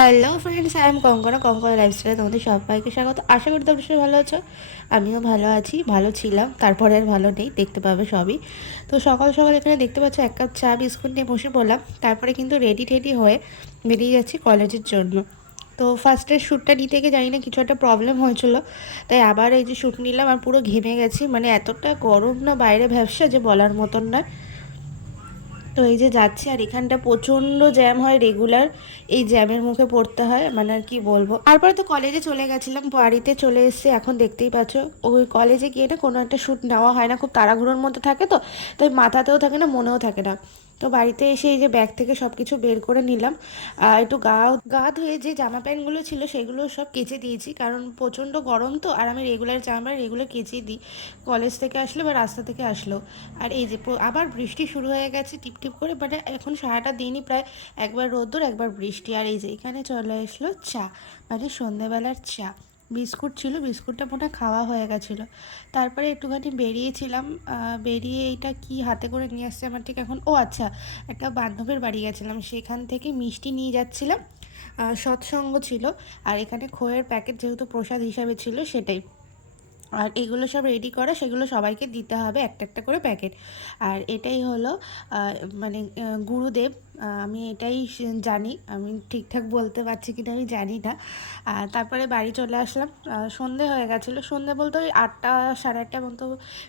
Hello friends, I am Konkona Konkona লাইফস্টাইলে তোমাদের সবাইকে স্বাগত। আশা করি তোমরা সবাই ভালো আছো। আমিও ভালো আছি, ভালো ছিলাম, তারপরে আর ভালো নেই, দেখতে পাবে সবই। তো সকাল সকাল এখানে দেখতে পাচ্ছ এক কাপ চা বিস্কুট নিয়ে বসে পড়লাম। তারপরে কিন্তু রেডি টেডি হয়ে বেরিয়ে যাচ্ছি কলেজের জন্য। তো ফার্স্টের শ্যুটটা নিতে গিয়ে জানি না কিছু একটা প্রবলেম হয়েছিল, তাই আবার এই যে শ্যুট নিলাম আর পুরো ঘেমে গেছি। মানে এতটা গরম না বাইরে, ভ্যাবসা যে বলার মতন নয়। তো এই যে যাচ্ছি, আর এখানটা প্রচণ্ড জ্যাম হয় রেগুলার, এই জ্যামের মুখে পড়তে হয়, মানে আর কি বলবো। তারপরে তো কলেজে চলে গেছিলাম, বাড়িতে চলে এসেছি। এখন দেখতেই পাচ্ছ ওই কলেজে গিয়ে না কোনো একটা শ্যুট নেওয়া হয় না, খুব তাড়াহুড়োর মধ্যে থাকে, তো তাই মাথাতেও থাকে না, মনেও থাকে না। তো বাড়িতে এসে এই যে ব্যাগ থেকে সব কিছু বের করে নিলাম। একটু গা ধুয়ে যে জামা প্যান্টগুলো ছিল সেগুলো সব কেচে দিয়েছি, কারণ প্রচণ্ড গরম তো। আর আমি রেগুলার জামা রেগুলার কেচেই দিই, কলেজ থেকে আসলো বা রাস্তা থেকে আসলো। আর এই যে আবার বৃষ্টি শুরু হয়ে গেছে টিপ টিপ করে, বাট এখন সারাটা দিনই প্রায় একবার রোদ্দুর একবার বৃষ্টি। আর এই যে এখানে চলে আসলো চা, মানে সন্ধেবেলার চা। বিস্কুট ছিল, বিস্কুটটা মোটা খাওয়া হয়ে গেছিলো। তারপরে একটুখানি বেরিয়েছিলাম, বেরিয়ে এইটা কি হাতে করে নিয়ে আসছে আমার ঠিক এখন, ও আচ্ছা, একটা বান্ধবীর বাড়ি গেছিলাম, সেখান থেকে মিষ্টি নিয়ে যাচ্ছিলাম। সৎসঙ্গ ছিল, আর এখানে খোয়ের প্যাকেট যেহেতু প্রসাদ হিসাবে ছিল সেটাই। আর এগুলো সব রেডি করা, সেগুলো সবাইকে দিতে হবে একটা একটা করে প্যাকেট। আর এটাই হলো মানে গুরুদেব। আমি এটাই জানি, আমি ঠিকঠাক বলতে পারছি কিনা আমি জানি না। তারপরে বাড়ি চলে আসলাম। সন্ধে হয়ে গেছিলো, সন্ধে বলতে ওই 8টা সাড়ে 8টা মতো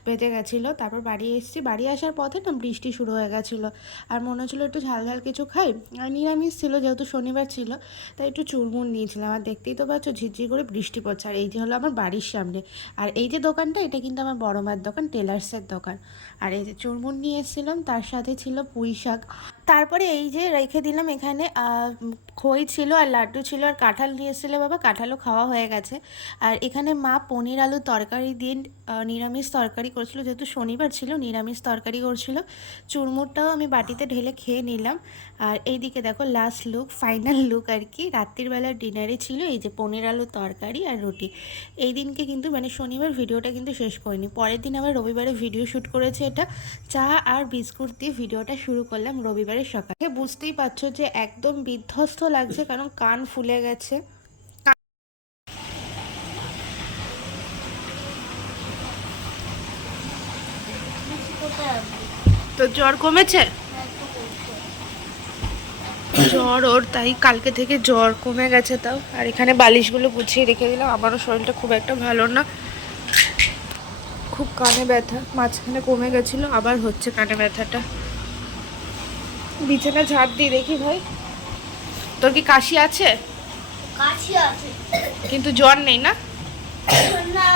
বেজে গেছিলো। তারপর বাড়ি এসেছি, বাড়ি আসার পথে না বৃষ্টি শুরু হয়ে গেছিলো। আর মনে হচ্ছিলো একটু ঝাল ঝাল কিছু খাই। আর নিরামিষ ছিল যেহেতু শনিবার ছিল, তাই একটু চুরমুর নিয়েছিলাম। আর দেখতেই তো পাচ্ছ ঝিরঝির করে বৃষ্টি পড়ছে। আর এই যে হলো আমার বাড়ির সামনে। আর এই যে দোকানটা, এটা কিন্তু আমার বড় মার দোকান, টেলার্সের দোকান। আর এই যে চুরমুর নিয়ে এসেছিলাম, তার সাথে ছিল পুঁই শাক। তারপরে এই যে রেখে দিলাম এখানে খই ছিল আর লাড্ডু ছিল, আর কাঁঠাল নিয়ে এসেছিলো বাবা, কাঁঠালও খাওয়া হয়ে গেছে। আর এখানে মা পনির আলু তরকারি দিয়ে নিরামিষ তরকারি করেছিল, যেহেতু শনিবার ছিল নিরামিষ তরকারি করছিল। চুরমুরটাও আমি বাটিতে ঢেলে খেয়ে নিলাম। আর এইদিকে দেখো লাস্ট লুক, ফাইনাল লুক আর কি, রাত্রিবেলার ডিনারে ছিল এই যে পনির আলু তরকারি আর রুটি। এই দিনকে কিন্তু মানে শনিবার ভিডিওটা কিন্তু শেষ করিনি, পরের দিন আবার রবিবারে ভিডিও শ্যুট করেছে। এটা চা আর বিস্কুট দিয়ে ভিডিওটা শুরু করলাম রবিবারের সকালে। বুঝতেই পারছো যে একদম বিধ্বস্ত লাগছে, কারণ কান ফুলে গেছে। তো জ্বর কমেছে? জ্বর ওর, তাই কালকে থেকে জ্বর কমে গেছে তাও। আর এখানে বালিশগুলো গুছিয়ে রেখে দিলাম, আমারও শরীরটা খুব একটা ভালো না, খুব কানে ব্যথা। মাঝখানে কমে গেছিলো, আবার হচ্ছে কানে ব্যথাটা। বিছানা ঝাড় দিই দেখি ভাই। তোর কি কাশি আছে? কাশি আছে কিন্তু জ্বর নেই না? না,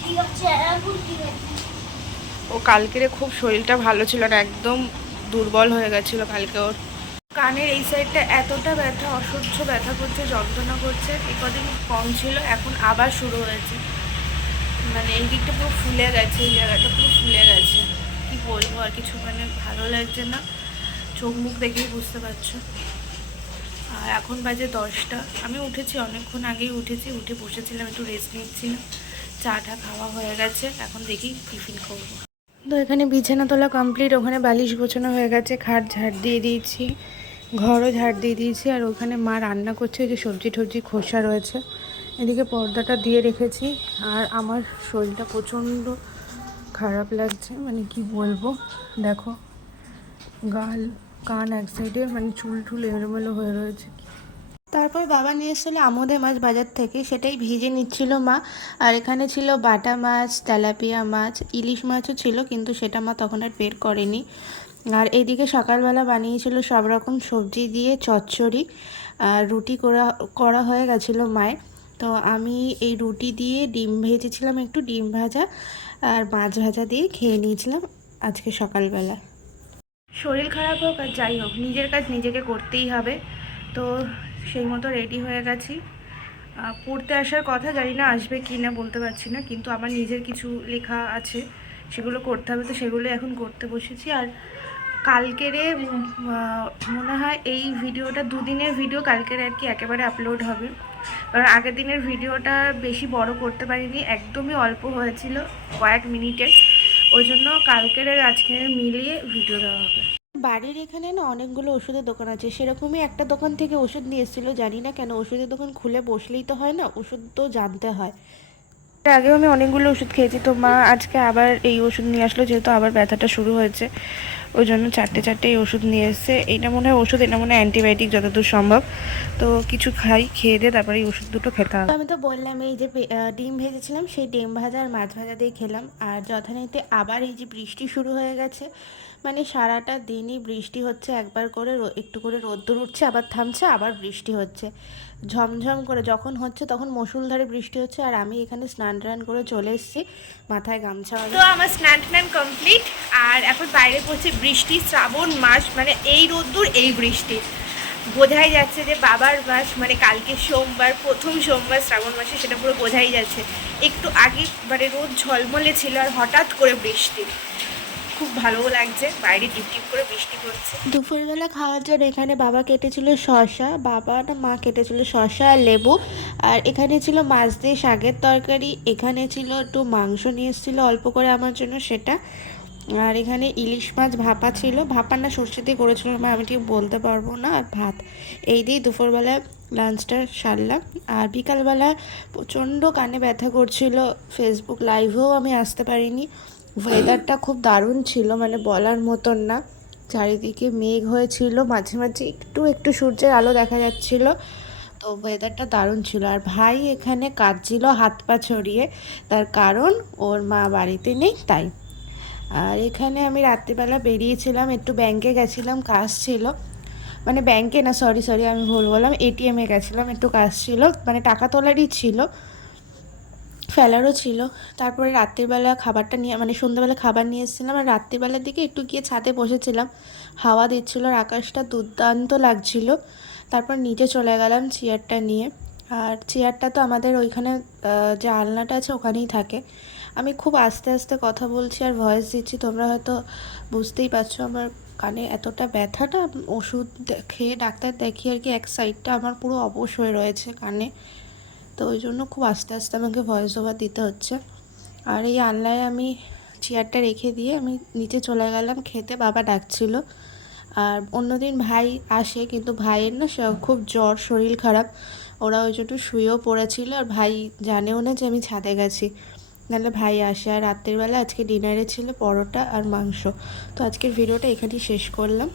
ঠিক আছে, এখন ঠিক আছে। ও কালকেরে খুব শরীরটা ভালো ছিল না, একদম দুর্বল হয়ে গেছিল কালকে ওর। কানের এই সাইডটা এতটা ব্যথা, অসহ্য ব্যথা করছে, যন্ত্রণা করছে। এই কদিন কম ছিল, এখন আবার শুরু হয়েছে। মানে এই দিকটা পুরো ফুলে গেছে, এই জায়গাটা পুরো ফুলে গেছে। কি বলবো আর, কিছু মানে ভালো লাগছে না, চোখ মুখ দেখেই বুঝতে পারছো। আর এখন বাজে 10টা, আমি উঠেছি অনেকক্ষণ আগেই উঠেছি, উঠে বসেছিলাম একটু রেস্ট নিচ্ছিলাম। চাটা খাওয়া হয়ে গেছে, এখন দেখি টিফিন করবো। তো এখানে বিছানা তোলা কমপ্লিট, ওখানে বালিশ গোছানো হয়ে গেছে, খাট ঝাড় দিয়ে দিয়েছি, ঘরও ঝাড় দিয়ে দিয়েছি। আর ওখানে মা রান্না করছে, যে সবজি টবজি খোসা রয়েছে, এদিকে পর্দাটা দিয়ে রেখেছি। আর আমার শরীরটা প্রচণ্ড খারাপ লাগছে, মানে কি বলবো, দেখো গাল কান এক সাইডে মানে চুল টুল এলোমেলো হয়ে রয়েছে। তারপর বাবা নিয়ে এসেছিলো আমোদে মাছ বাজার থেকে, সেটাই ভেজে নিচ্ছিল মা। আর এখানে ছিল বাটা মাছ, তেলাপিয়া মাছ, ইলিশ মাছও ছিল, কিন্তু সেটা মা তখন আর বের করেনি। আর এইদিকে সকালবেলা বানিয়েছিল সব রকম সবজি দিয়ে চচ্চড়ি, আর রুটি করা করা হয়ে গেছিলো মায়ের। তো আমি এই রুটি দিয়ে ডিম ভেজেছিলাম, একটু ডিম ভাজা আর মাছ ভাজা দিয়ে খেয়ে নিয়েছিলাম আজকে সকালবেলা। শরীর খারাপ হোক আর যাই হোক, নিজের কাজ নিজেকে করতেই হবে। তো সেই মতো রেডি হয়ে গেছি। পড়তে আসার কথা, জানি না আসবে কি না বলতে পারছি না, কিন্তু আমার নিজের কিছু লেখা আছে, সেগুলো করতে হবে, তো সেগুলো এখন করতে বসেছি। আর কালকেরে মনে হয় এই ভিডিওটা 2 দিনের ভিডিও, কালকের আর কি একেবারে আপলোড হবে। কারণ আগের দিনের ভিডিওটা বেশি বড় করতে পারিনি, একদমই অল্প হয়েছিল, কয়েক মিনিটের। ওই জন্য কালকের আর আজকের মিলিয়ে ভিডিও দেওয়া হবে। বাড়ির এখানে না অনেকগুলো ওষুধের দোকান আছে, সেরকমই একটা দোকান থেকে ওষুধ নিয়ে এসেছিলো। জানি না কেন ওষুধের দোকান খুলে বসলেই তো হয় না, ওষুধ তো জানতে হয়। এর আগেও আমি অনেকগুলো ওষুধ খেয়েছি, তো মা আজকে আবার এই ওষুধ নিয়ে আসলো, যেহেতু আবার ব্যথাটা শুরু হয়েছে ওই জন্য চারটে এই ওষুধ নিয়ে এসছে। এইটা মনে হয় ওষুধ, এটা মনে হয় অ্যান্টিবায়োটিক যতদূর সম্ভব। তো কিছু খাই, খেয়ে দিয়ে তারপরে এই ওষুধ দুটো খেতে হবে। আমি তো বললাম এই যে ডিম ভেজেছিলাম, সেই ডিম ভাজা আর মাছ ভাজা দিয়ে খেলাম। আর যথারীতি আবার এই যে বৃষ্টি শুরু হয়ে গেছে, মানে সারাটা দিনই বৃষ্টি হচ্ছে, একবার করে একটু করে রোদ্দুর উঠছে, আবার থামছে, আবার বৃষ্টি হচ্ছে, ঝমঝম করে যখন হচ্ছে তখন মুষলধারে বৃষ্টি হচ্ছে। আর আমি এখানে স্নান টান করে চলে এসেছি, মাথায় গামছা। তো আমার স্নান টান কমপ্লিট, আর এখন বাইরে পড়ছে বৃষ্টি। শ্রাবণ মাস মানে এই রোদ্দুর এই বৃষ্টি, বোঝাই যাচ্ছে যে বাবার মাস, মানে কালকে সোমবার, প্রথম সোমবার শ্রাবণ মাসে, সেটা পুরো বোঝাই যাচ্ছে। একটু আগে মানে রোদ ঝলমলে ছিল আর হঠাৎ করে বৃষ্টি, খুব ভালো লাগছে, বাইরে টিপ টিপ করে বৃষ্টি পড়ছে। দুপুরবেলা খাওয়ার জন্য এখানে বাবা কেটেছিল শসা, বাবা না মা কেটেছিল শসা আর লেবু। আর এখানে ছিল মাছ দিয়ে শাকের তরকারি, এখানে ছিল একটু মাংস নিয়ে এসেছিলো অল্প করে আমার জন্য সেটা। আর এখানে ইলিশ মাছ ভাপা ছিল, ভাপা না সর্ষে দিয়ে করেছিল মা, আমি ঠিক বলতে পারবো না। আর ভাত, এই দিয়ে দুপুরবেলা লাঞ্চটা সারলাম। আর বিকালবেলা প্রচণ্ড কানে ব্যথা করছিল, ফেসবুক লাইভেও আমি আসতে পারিনি। ওয়েদারটা খুব দারুণ ছিল, মানে বলার মতন না। চারিদিকে মেঘ হয়েছিল, মাঝে মাঝে একটু একটু সূর্যের আলো দেখা যাচ্ছিল, তো ওয়েদারটা দারুণ ছিল। আর ভাই এখানে কাঁদছিল হাত পা ছড়িয়ে, তার কারণ ওর মা বাড়িতে নেই তাই। আর এখানে আমি রাত্রিবেলা বেরিয়েছিলাম, একটু ব্যাংকে গেছিলাম, কাজ ছিল, মানে ব্যাংকে না, সরি আমি ভুল বললাম, এটিএমে গেছিলাম, একটু কাজ ছিল, মানে টাকা তোলারই ছিল, ফেলারও ছিল। তারপরে রাত্রিবেলা খাবারটা নিয়ে, মানে সন্ধ্যাবেলা খাবার নিয়ে এসেছিলাম, আর রাত্রিবেলার দিকে একটু গিয়ে ছাদে বসেছিলাম, হাওয়া দিচ্ছিলো, আর আকাশটা দুর্দান্ত লাগছিল। তারপর নিচে চলে গেলাম চেয়ারটা নিয়ে। আর চেয়ারটা তো আমাদের ওইখানে যে আলনাটা আছে ওখানেই থাকে। আমি খুব আস্তে আস্তে কথা বলছি আর ভয়েস দিচ্ছি, তোমরা হয়তো বুঝতেই পারছো আমার কানে এতটা ব্যথাটা, ওষুধ খেয়ে ডাক্তার দেখিয়ে আর কি এক সাইডটা আমার পুরো অবশ হয়ে রয়েছে কানে, তো ওই জন্য খুব আস্তে আস্তে আমাকে ভয়েস ওভার দিতে হচ্ছে। আর এই আনলায় আমি চেয়ারটা রেখে দিয়ে আমি নিচে চলে গেলাম খেতে, বাবা ডাকছিল। আর অন্যদিন ভাই আসে, কিন্তু ভাইয়ের না খুব জ্বর, শরীর খারাপ, ওরা ওই জন্য শুয়েও পড়েছিল, আর ভাই জানেও না যে আমি ছাদে গেছি, নাহলে ভাই আসে। আর রাত্রিবেলা আজকে ডিনারে ছিল পরোটা আর মাংস। তো আজকের ভিডিওটা এখানেই শেষ করলাম।